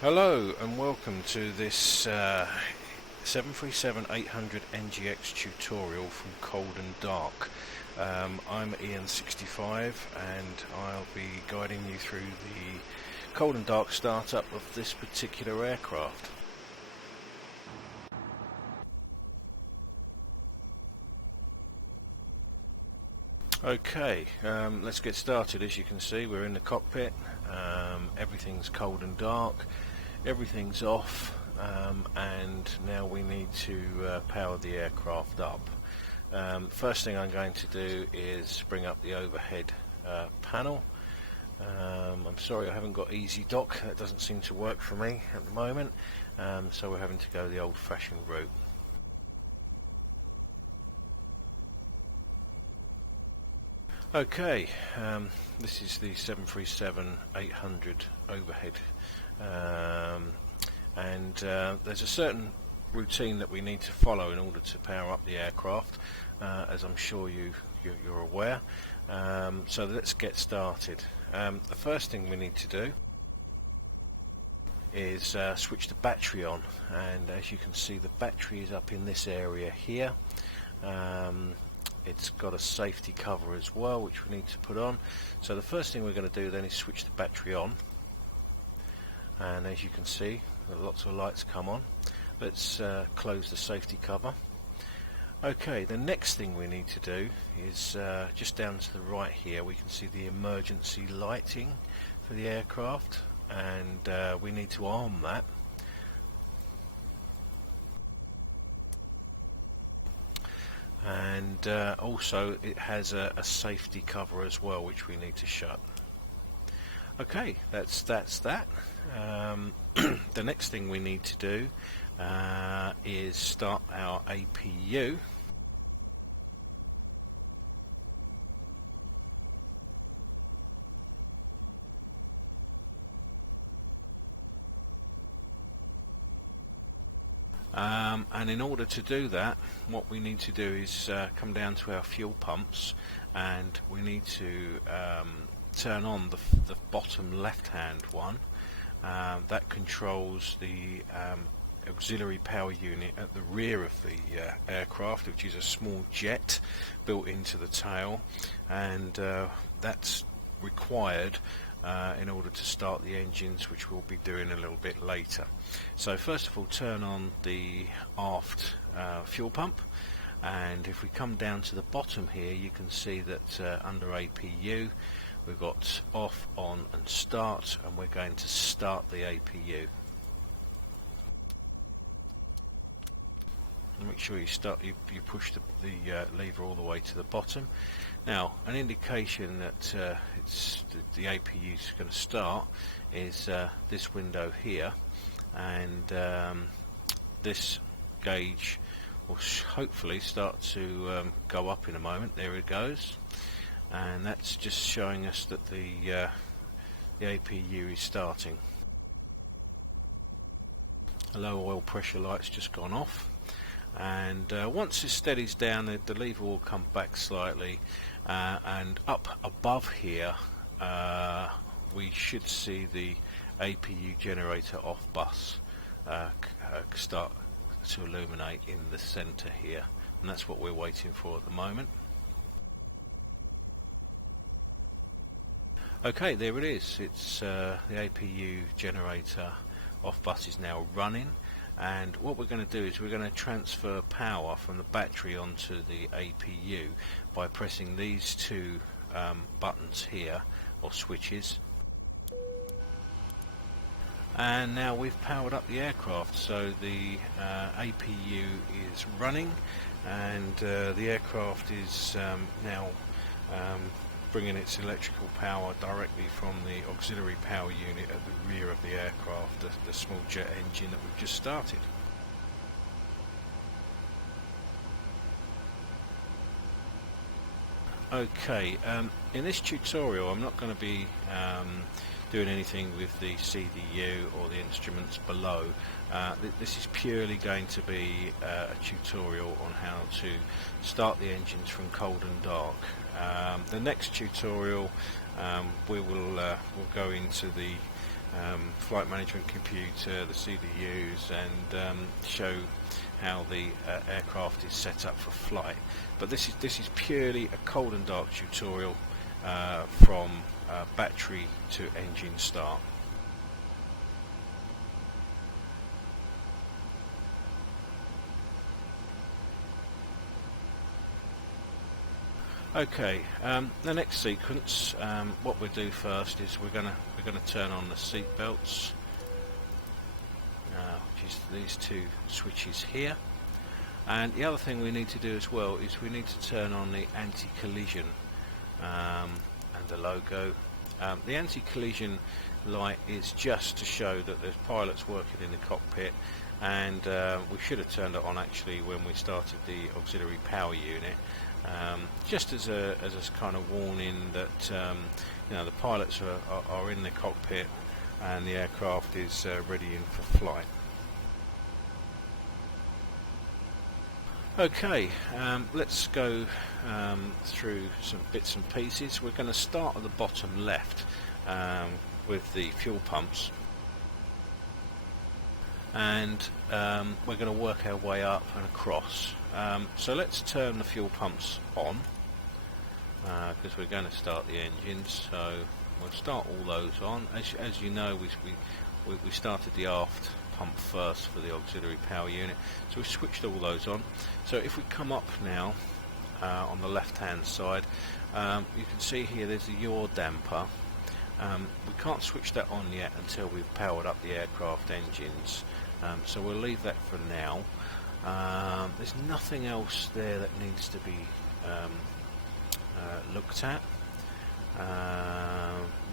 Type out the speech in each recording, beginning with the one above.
Hello and welcome to this 737-800NGX tutorial from Cold and Dark. I'm Ian65 and I'll be guiding you through the Cold and Dark startup of this particular aircraft. Okay, let's get started. As you can see, we're in the cockpit. Everything's cold and dark, everything's off, and now we need to power the aircraft up. First thing I'm going to do is bring up the overhead panel. I'm sorry I haven't got Easy Dock, that doesn't seem to work for me at the moment, so we're having to go the old-fashioned route. Okay, this is the 737-800 overhead, and there's a certain routine that we need to follow in order to power up the aircraft, as I'm sure you're aware. So let's get started. The first thing we need to do is switch the battery on, and as you can see, the battery is up in this area here. It's got a safety cover as well, which we need to put on. So the first thing we're going to do then is switch the battery on, and as you can see, lots of lights come on. Let's close the safety cover. Okay, the next thing we need to do is just down to the right here, we can see the emergency lighting for the aircraft, and we need to arm that. And also it has a safety cover as well, which we need to shut. Okay, that's that. The next thing we need to do is start our APU. And in order to do that, what we need to do is come down to our fuel pumps, and we need to turn on the bottom left hand one. That controls the auxiliary power unit at the rear of the aircraft, which is a small jet built into the tail, and that's required in order to start the engines, which we'll be doing a little bit later. So first of all, turn on the aft fuel pump, and if we come down to the bottom here, you can see that under APU we've got off, on and start, and we're going to start the APU. Make sure you push the lever all the way to the bottom. Now, an indication that the APU is going to start is this window here, and this gauge will hopefully start to go up in a moment. There it goes, and that's just showing us that the APU is starting. The low oil pressure light's just gone off, and once it steadies down, the lever will come back slightly, and up above here we should see the APU generator off bus start to illuminate in the center here, and that's what we're waiting for at the moment. Okay, there it is. It's the APU generator off bus is now running, and what we're going to do is we're going to transfer power from the battery onto the APU by pressing these two buttons here, or switches. And now we've powered up the aircraft, so the APU is running, and the aircraft is now bringing its electrical power directly from the auxiliary power unit at the rear of the aircraft, the small jet engine that we've just started. Okay, in this tutorial I'm not going to be doing anything with the CDU or the instruments below. This is purely going to be a tutorial on how to start the engines from cold and dark. The next tutorial we'll go into the flight management computer, the CDUs, and show how the aircraft is set up for flight. But this is purely a cold and dark tutorial from battery to engine start. Okay, the next sequence, what we'll do first is we're gonna turn on the seat belts, which is these two switches here. And the other thing we need to do as well is we need to turn on the anti-collision and the logo. The anti-collision light is just to show that there's pilots working in the cockpit, and we should have turned it on actually when we started the auxiliary power unit. Just as a kind of warning that you know, the pilots are in the cockpit and the aircraft is ready in for flight. Okay, let's go through some bits and pieces. We're going to start at the bottom left with the fuel pumps, and we're going to work our way up and across. So let's turn the fuel pumps on because we're going to start the engines. So we'll start all those on. As you know, we started the aft pump first for the auxiliary power unit, so we switched all those on. So if we come up now on the left hand side, you can see here there's a yaw damper. We can't switch that on yet until we've powered up the aircraft engines, so we'll leave that for now. There's nothing else there that needs to be looked at.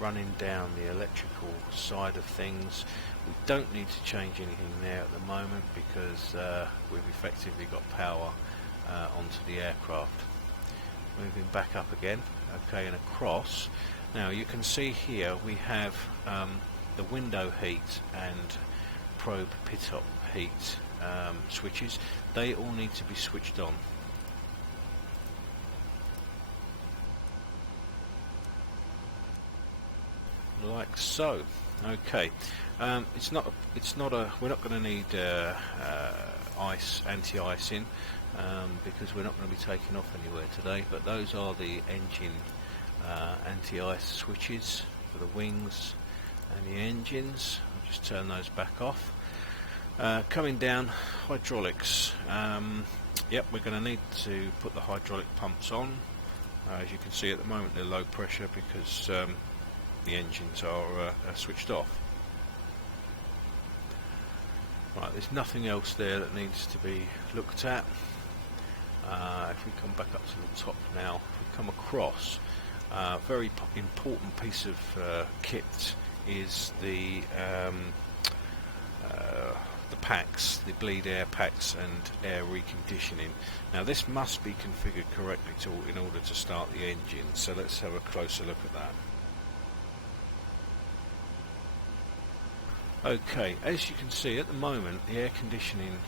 Running down the electrical side of things, we don't need to change anything there at the moment because we've effectively got power onto the aircraft. Moving back up again, okay, and across. Now you can see here we have the window heat and probe pitot heat switches. They all need to be switched on. Like so. Okay, we're not going to need anti-icing because we're not going to be taking off anywhere today, but those are the engine anti-ice switches for the wings and the engines. I'll just turn those back off. Coming down, hydraulics. Yep, we're going to need to put the hydraulic pumps on. As you can see at the moment they're low pressure because the engines are switched off. Right, there's nothing else there that needs to be looked at. If we come back up to the top now, if we come across, very important piece of kit is the packs, the bleed air packs and air reconditioning. Now this must be configured correctly in order to start the engine, so let's have a closer look at that. Okay, as you can see at the moment the air conditioning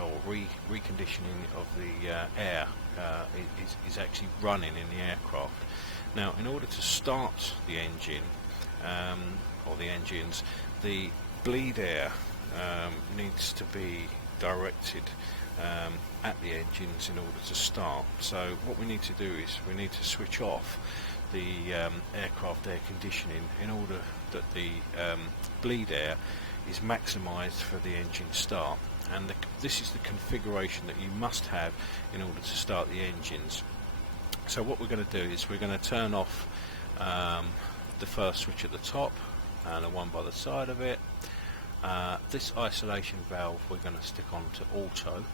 or reconditioning of the air is actually running in the aircraft. Now in order to start the engine or the engines, the bleed air needs to be directed at the engines in order to start. So what we need to do is we need to switch off the aircraft air conditioning in order that the bleed air is maximised for the engine start, and this is the configuration that you must have in order to start the engines. So what we're going to do is we're going to turn off the first switch at the top and the one by the side of it. This isolation valve we're going to stick on to auto.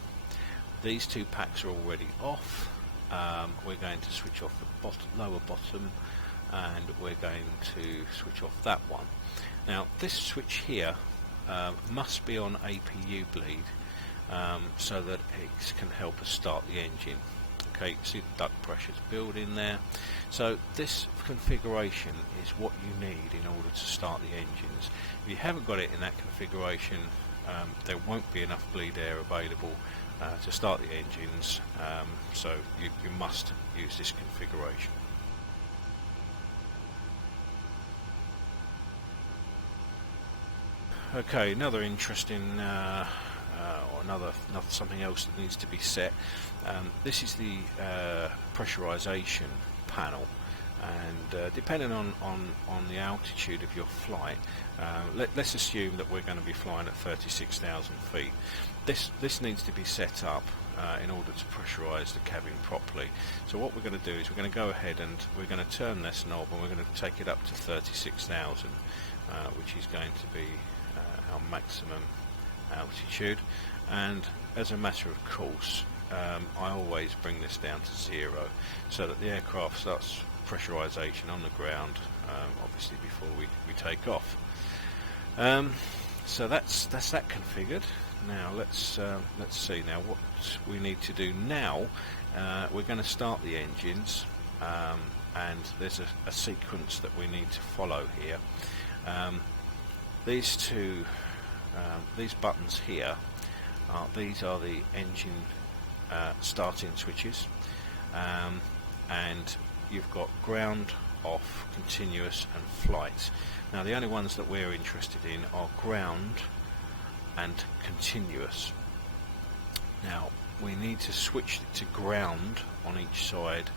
These two packs are already off. We're going to switch off the lower bottom, and we're going to switch off that one. Now this switch here must be on APU bleed so that it can help us start the engine. Okay, you can see the duct pressures building there. So this configuration is what you need in order to start the engines. If you haven't got it in that configuration, there won't be enough bleed air available to start the engines, so you must use this configuration. Okay, another interesting or another something else that needs to be set. This is the pressurization panel, and depending on the altitude of your flight, let's assume that we're going to be flying at 36,000 feet. This needs to be set up in order to pressurize the cabin properly. So what we're going to do is we're going to go ahead and we're going to turn this knob, and we're going to take it up to 36,000, which is going to be our maximum altitude. And as a matter of course, I always bring this down to 0 so that the aircraft starts pressurization on the ground, obviously before we take off. So that's that configured. Now let's see now what we need to do now. We're going to start the engines, and there's a sequence that we need to follow here. These buttons here, these are the engine starting switches, and you've got ground, off, continuous and flight. Now the only ones that we're interested in are ground and continuous. Now we need to switch it to ground on each side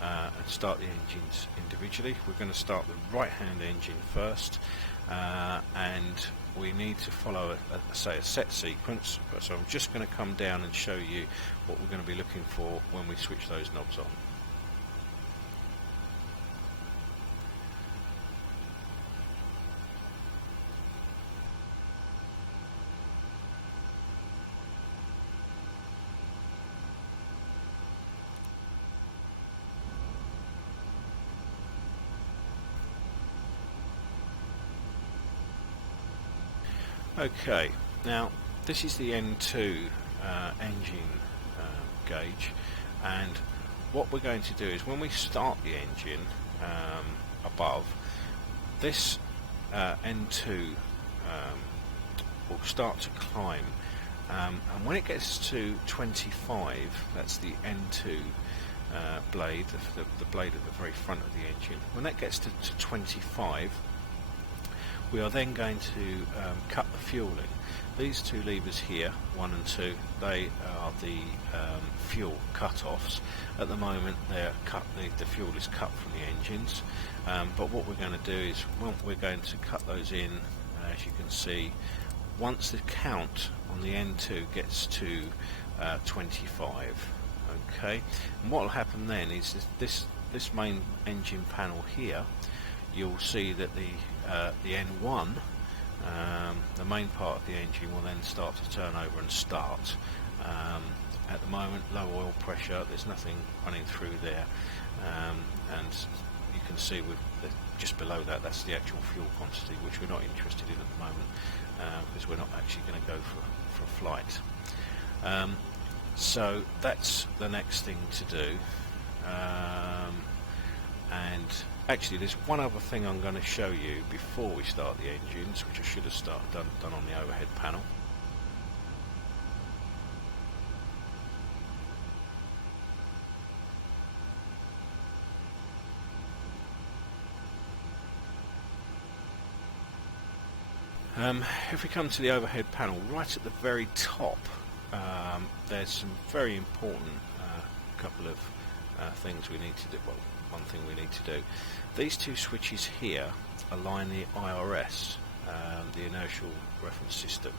and start the engines individually. We're going to start the right hand engine first, and we need to follow a set sequence. So I'm just going to come down and show you what we're going to be looking for when we switch those knobs on. Okay, now this is the N2 engine gauge, and what we're going to do is when we start the engine above, this N2 will start to climb, and when it gets to 25, that's the N2 blade, the blade at the very front of the engine. When that gets to 25, we are then going to cut the fuel in. These two levers here, 1 and 2, they are the fuel cut-offs. At the moment they're cut, the fuel is cut from the engines, but what we're going to do is we're going to cut those in, as you can see, once the count on the N2 gets to 25. Okay, and what will happen then is this main engine panel here, you'll see that the N1, the main part of the engine, will then start to turn over and start. At the moment, low oil pressure, there's nothing running through there, and you can see with just below that, that's the actual fuel quantity, which we're not interested in at the moment, because we're not actually going to go for a flight. So that's the next thing to do. And actually there's one other thing I'm going to show you before we start the engines, which I should have done on the overhead panel. If we come to the overhead panel, right at the very top, there's some very important couple of things we need to do. Well, one thing we need to do. These two switches here align the IRS, the inertial reference system,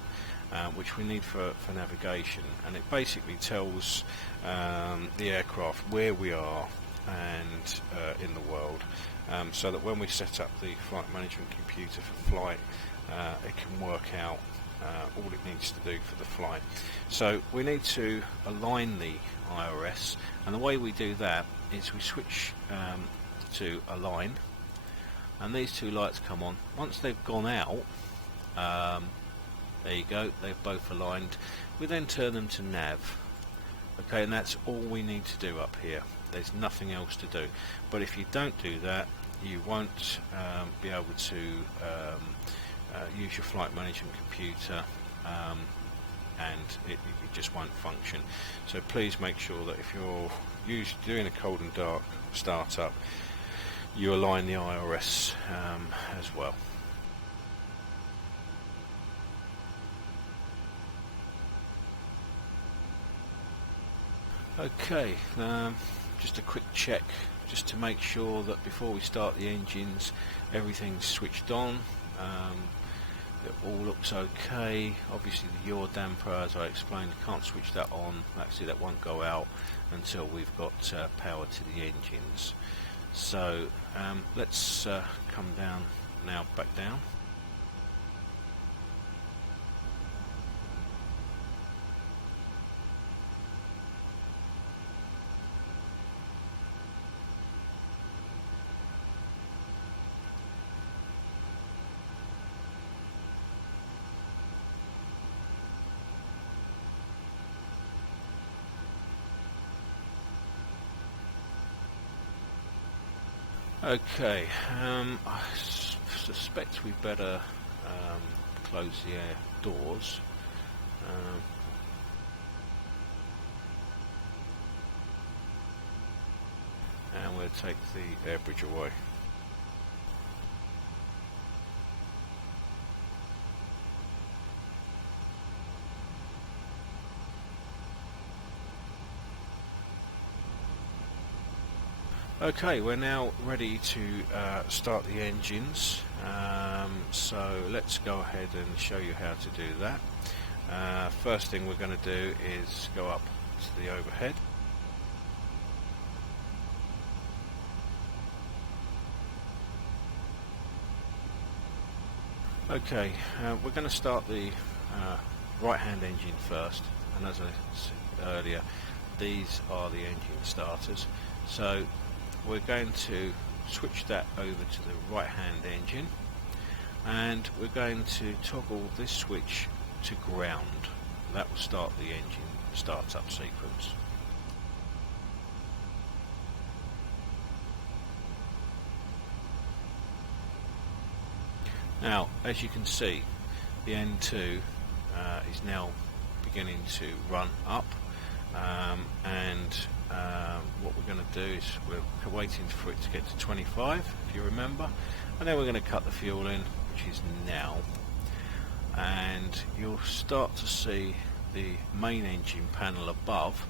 which we need for navigation, and it basically tells the aircraft where we are and in the world, so that when we set up the flight management computer for flight, it can work out all it needs to do for the flight. So we need to align the IRS, and the way we do that is we switch to align, and these two lights come on. Once they've gone out, there you go, they've both aligned. We then turn them to nav. Okay, and that's all we need to do up here. There's nothing else to do. But if you don't do that, you won't be able to use your flight management computer, and it just won't function. So please make sure that if you're doing a cold and dark startup, you align the IRS as well. Okay, just a quick check just to make sure that before we start the engines everything's switched on. It all looks okay. Obviously the yaw damper, as I explained, can't switch that on. Actually that won't go out until we've got power to the engines. So let's come down now, back down. Okay, I suspect we better close the air doors. And we'll take the air bridge away. Okay, we're now ready to start the engines, so let's go ahead and show you how to do that. First thing we're going to do is go up to the overhead. Okay, we're going to start the right hand engine first, and as I said earlier, these are the engine starters. So we're going to switch that over to the right hand engine, and we're going to toggle this switch to ground. That will start the engine startup sequence. Now, as you can see, the N2 is now beginning to run up, and what we're going to do is we're waiting for it to get to 25, if you remember, and then we're going to cut the fuel in, which is now, and you'll start to see the main engine panel above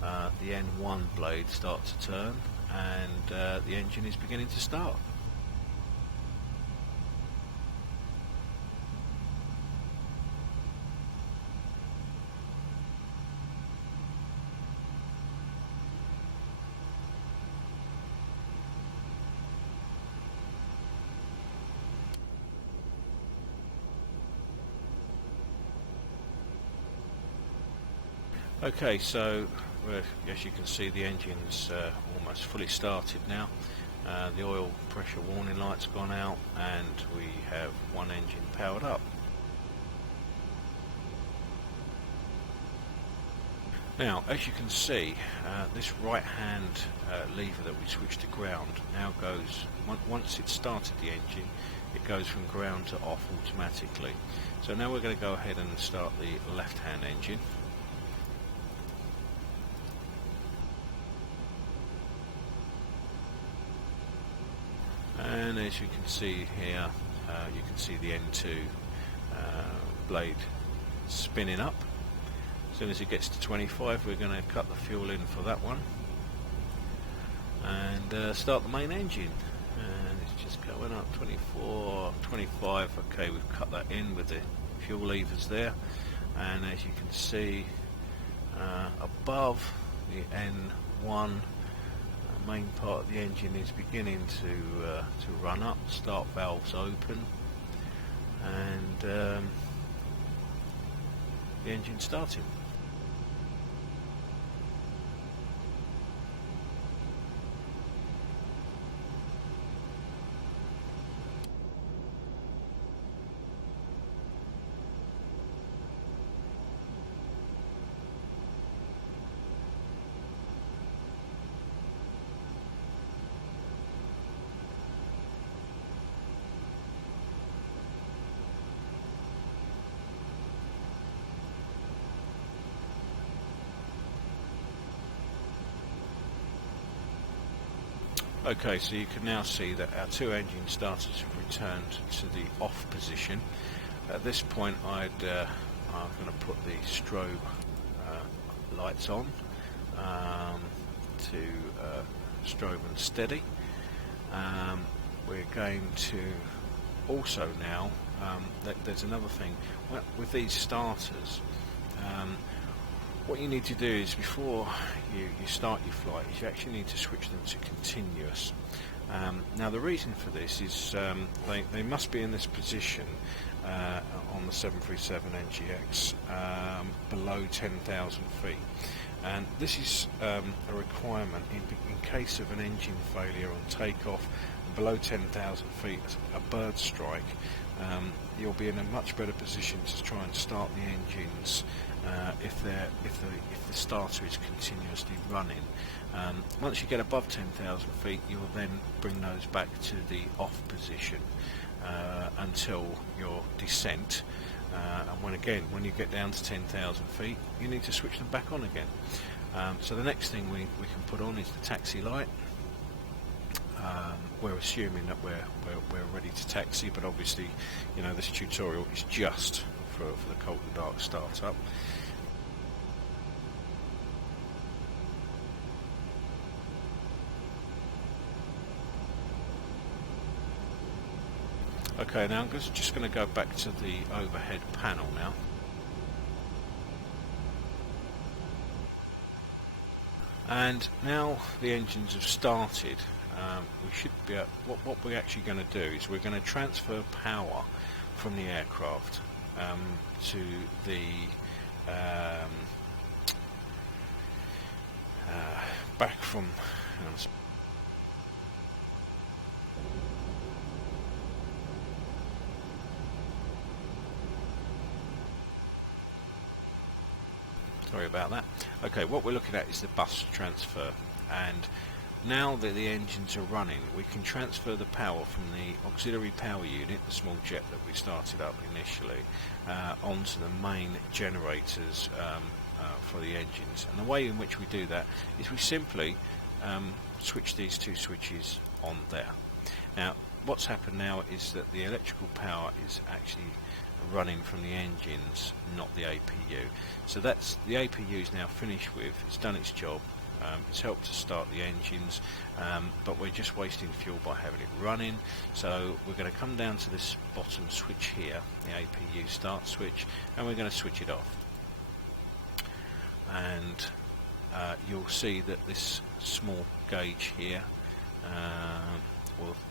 the N1 blade start to turn, and the engine is beginning to start. Okay, so as you can see, the engine's almost fully started now. The oil pressure warning light's gone out, and we have one engine powered up. Now, as you can see, this right hand lever that we switched to ground now goes, once it's started the engine, it goes from ground to off automatically. So now we're going to go ahead and start the left hand engine. And as you can see here, you can see the N2 blade spinning up. As soon as it gets to 25, we're going to cut the fuel in for that one and start the main engine. And it's just going up, 24, 25. Okay, we've cut that in with the fuel levers there, and as you can see above the N1, main part of the engine is beginning to run up. Start valves open, and the engine starting. Okay, so you can now see that our two engine starters have returned to the off position. At this point, I'm going to put the strobe lights on, to strobe and steady. We're going to also now, there's another thing, with these starters, what you need to do is before you start your flight is you actually need to switch them to continuous. Now the reason for this is they must be in this position on the 737-800NGX below 10,000 feet, and this is a requirement in case of an engine failure on takeoff below 10,000 feet, a bird strike. You'll be in a much better position to try and start the engines if the starter is continuously running. Once you get above 10,000 feet, you will then bring those back to the off position until your descent. And when you get down to 10,000 feet, you need to switch them back on again. So the next thing we can put on is the taxi light. We're assuming that we're ready to taxi, but obviously, you know, this tutorial is just for the cold and dark startup. Okay, now I'm just going to go back to the overhead panel now. And now the engines have started. We should be what we're actually going to do is we're going to transfer power from the aircraft to the back from. Sorry about that. Okay, what we're looking at is the bus transfer, and now that the engines are running, we can transfer the power from the auxiliary power unit, the small jet that we started up initially, onto the main generators for the engines. And the way in which we do that is we simply switch these two switches on there. Now, what's happened now is that the electrical power is actually running from the engines, not the APU. So that's the APU is now finished with. It's done its job. It's helped to start the engines, but we're just wasting fuel by having it running. So we're going to come down to this bottom switch here, the APU start switch, and we're going to switch it off. And you'll see that this small gauge here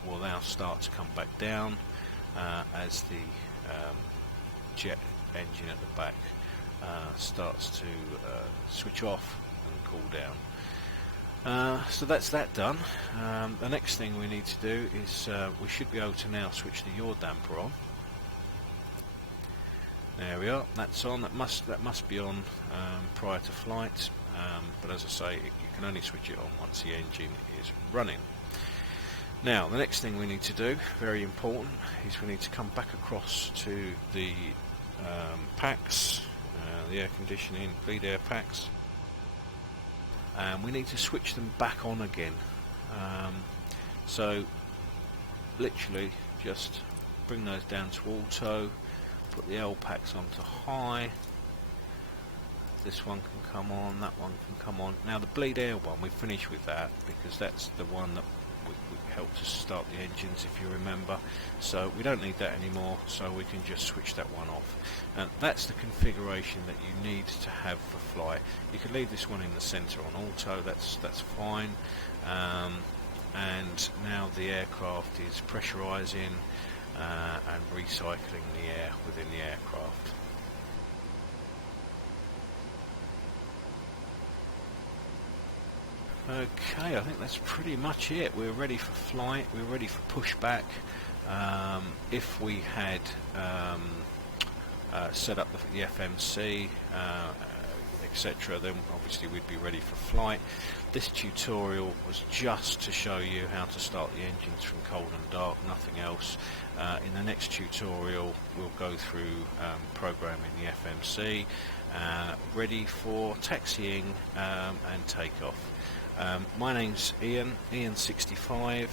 will now start to come back down as the jet engine at the back starts to switch off and cool down. So that's that done. The next thing we need to do is we should be able to now switch the yaw damper on. There we are. That's on. That must be on prior to flight. But as I say, you can only switch it on once the engine is running. Now, the next thing we need to do, very important, is we need to come back across to the packs, the air conditioning, bleed air packs, and we need to switch them back on again. So literally just bring those down to auto, put the L packs onto high. This one can come on, that one can come on. Now the bleed air one, we finish with that because that's the one that we helped us start the engines, if you remember. So we don't need that anymore, so we can just switch that one off. And that's the configuration that you need to have for flight. You can leave this one in the center on auto, that's fine. And now the aircraft is pressurizing and recycling the air within the aircraft. Okay, I think that's pretty much it. We're ready for flight, we're ready for pushback. If we had set up the FMC, etc., then obviously we'd be ready for flight. This tutorial was just to show you how to start the engines from cold and dark, nothing else. In the next tutorial we'll go through programming the FMC, ready for taxiing and takeoff. My name's Ian65.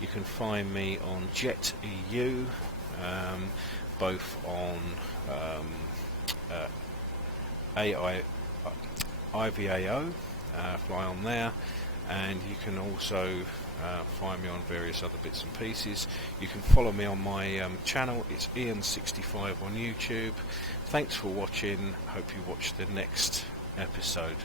You can find me on JetEU, both on IVAO, fly on there, and you can also find me on various other bits and pieces. You can follow me on my channel, it's Ian65 on YouTube. Thanks for watching, hope you watch the next episode.